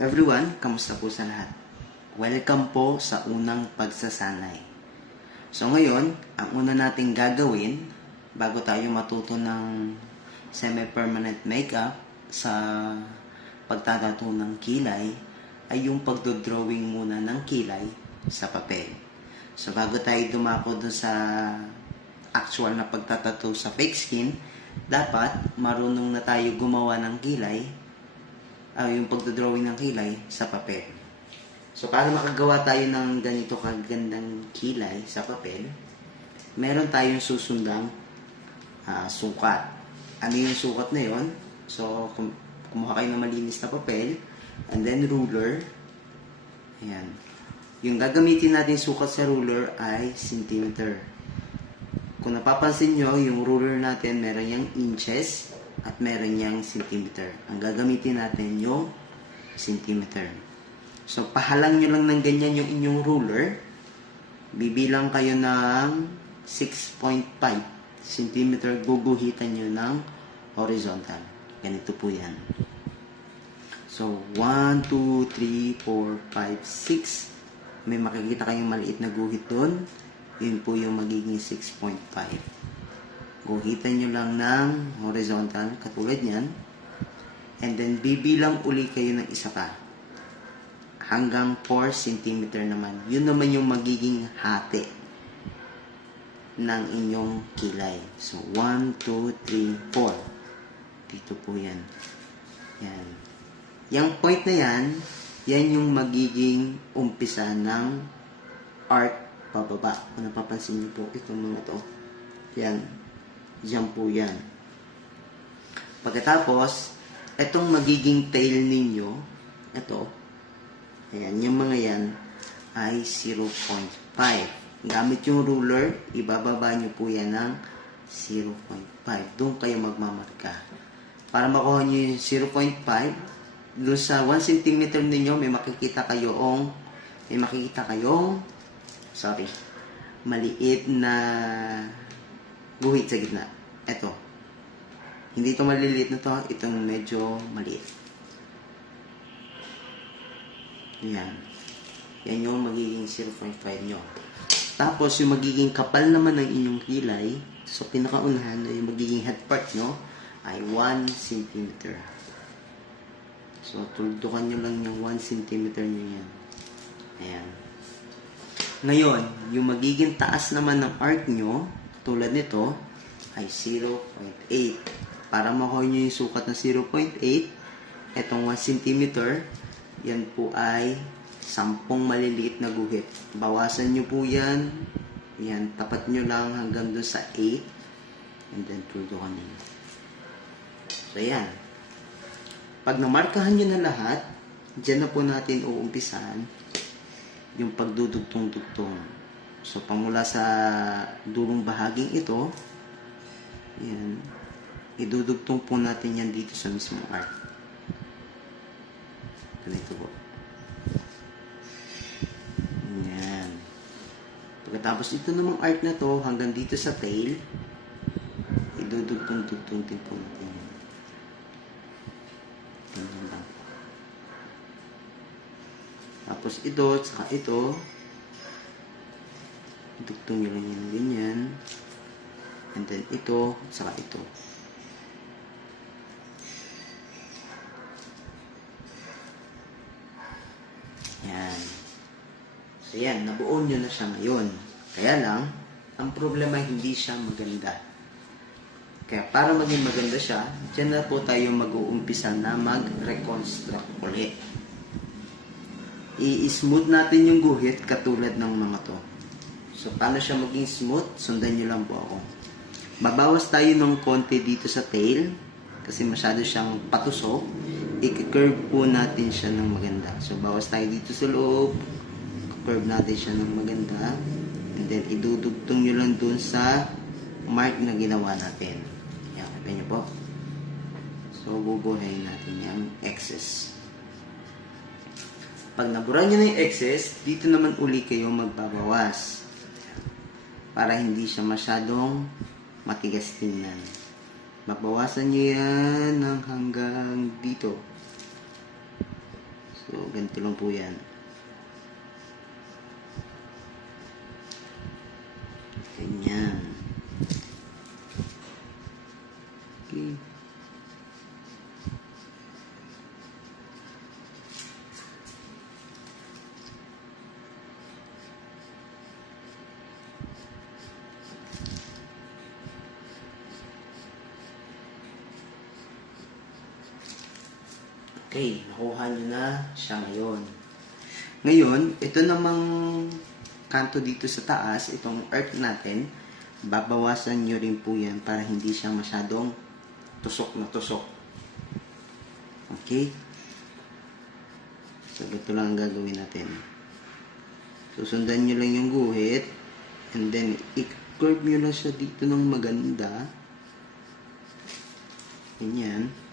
Everyone, kamusta po sa lahat? Welcome po sa unang pagsasanay. So ngayon, ang una nating gagawin bago tayo matuto ng semi-permanent makeup sa pagtatato ng kilay ay yung pagdodrawing muna ng kilay sa papel. So bago tayo dumako dun sa actual na pagtatato sa fake skin, dapat marunong na tayo gumawa ng kilay yung pagdodrawing ng kilay sa papel. So, para makagawa tayo ng ganito kagandang kilay sa papel, meron tayong susundang sukat. Ano yung sukat na yon? So, kumuha kayo ng malinis na papel, and then ruler. Ayan. Yung gagamitin natin sukat sa ruler ay centimeter. Kung napapansin nyo, yung ruler natin meron yung inches at meron niyang centimeter. Ang gagamitin natin yung centimeter. So, pahalang nyo lang ng ganyan yung inyong ruler. Bibilang kayo ng 6.5 centimeter. Guguhitan nyo ng horizontal. Ganito po yan. So, 1, 2, 3, 4, 5, 6. May makikita kayong maliit na guhit doon. Yun po yung magiging 6.5. Guhitan nyo lang ng horizontal, katulad yan. And then, bibilang uli kayo ng isa pa. Hanggang 4 cm naman. Yun naman yung magiging hati ng inyong kilay. So, 1, 2, 3, 4. Dito po yan. Yan. Yung point na yan, yan yung magiging umpisa ng arc pababa. Kung napapansin nyo po, itong mga to. Yan. Diyan po yan. Pagkatapos, itong magiging tail ninyo, ito, ayan, yung mga yan, ay 0.5. Gamit yung ruler, ibababa nyo po yan ng 0.5. Doon kayo magmamarka. Para makuha nyo yung 0.5, doon sa 1 cm ninyo, may makikita kayong, maliit na guhit sa gitna. Ito. Hindi ito maliliit na to. Itong medyo maliit. Yan. Yan yung magiging 0.5 nyo. Tapos, yung magiging kapal naman ng inyong kilay, so pinakaunahan na yung magiging head part nyo, ay 1 cm. So, tuldukan nyo lang yung 1 cm nyo yan. Ayan. Ngayon, yung magiging taas naman ng arc nyo, tulad nito, ay 0.8. Para makuha nyo yung sukat ng 0.8, itong 1 cm, yan po ay 10 maliliit na guhit. Bawasan nyo po yan. Yan, tapat nyo lang hanggang doon sa 8. And then, tuldukan nyo. So, yan. Pag namarkahan nyo na lahat, dyan na po natin uumpisahan yung pagdudugtong-dugtong. So, pamula sa dulong bahaging ito, yan, idudugtong po natin yan dito sa mismong arc. Ganito po. Yan. Pagkatapos ito namang arc na to, hanggang dito sa tail, idudugtong-dugtong din po natin yan. Ganyan lang. Tapos ito, saka ito, dugtong nyo lang yan ganyan. And then ito, saka ito. Yan. So yan, nabuo nyo na siya ngayon. Kaya lang, ang problema hindi siya maganda. Kaya para maging maganda siya, dyan na po tayo mag-uumpisa na mag-reconstruct ulit. I-smooth natin yung guhit katulad ng mga to. So, paano siya maging smooth? Sundan nyo lang po ako. Babawas tayo ng konti dito sa tail kasi masyado siyang patusok. I-curve po natin siya ng maganda. So, bawas tayo dito sa loob. Curve natin siya ng maganda. And then, idudugtong nyo lang dun sa mark na ginawa natin. Yan, kapag nyo po. So, bubuhayin natin yung excess. Pag nabura nyo na yung excess, dito naman uli kayo magbabawas. Para hindi siya masyadong matigas tingnan. Babawasan nyo yan ng hanggang dito. So, So, ganito lang po yan. Ganyan. Okay. Okay, nakuha nyo na siya ngayon. Ngayon, ito namang kanto dito sa taas, itong earth natin, babawasan nyo rin po yan para hindi siya masyadong tusok na tusok. Okay? So, ito lang ang gagawin natin. Susundan nyo lang yung guhit, and then, i-curve nyo lang siya dito ng maganda. Ganyan.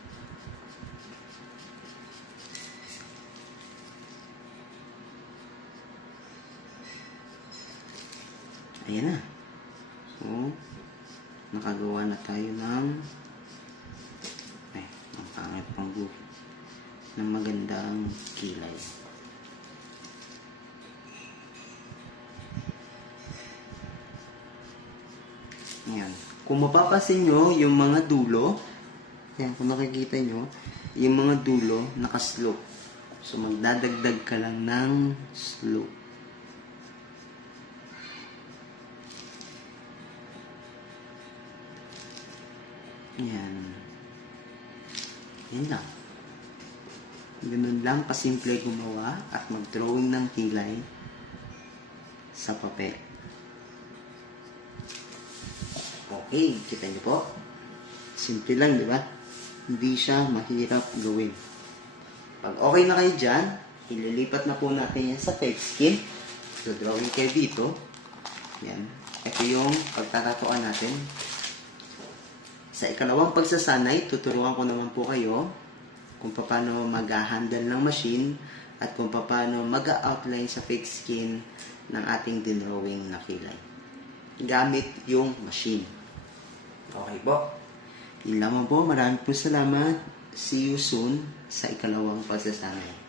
Ayan na. So, nakagawa na tayo ng ang pangit pang buhok ng magandang kilay. Ayan. Kung mapapasin nyo, yung mga dulo, ayan, kung nakikita nyo, yung mga dulo, nakaslope. So, magdadagdag ka lang ng slope. Yan. Yan lang. Ganun lang kasimple gumawa at mag-drawing ng kilay sa papel. Okay, kita niyo po. Simple lang, di ba? Hindi siya mahirap gawin. Pag okay na kayo dyan, ililipat na po natin yan sa fake skin. So, drawing kayo dito. Yan. Ito yung pagtatatuan natin. Sa ikalawang pagsasanay, tuturuan ko naman po kayo kung paano mag-handle ng machine at kung paano mag-outline sa fake skin ng ating dinrawing na kilay. Gamit yung machine. Okay po? Yun lamang po. Maraming po salamat. See you soon sa ikalawang pagsasanay.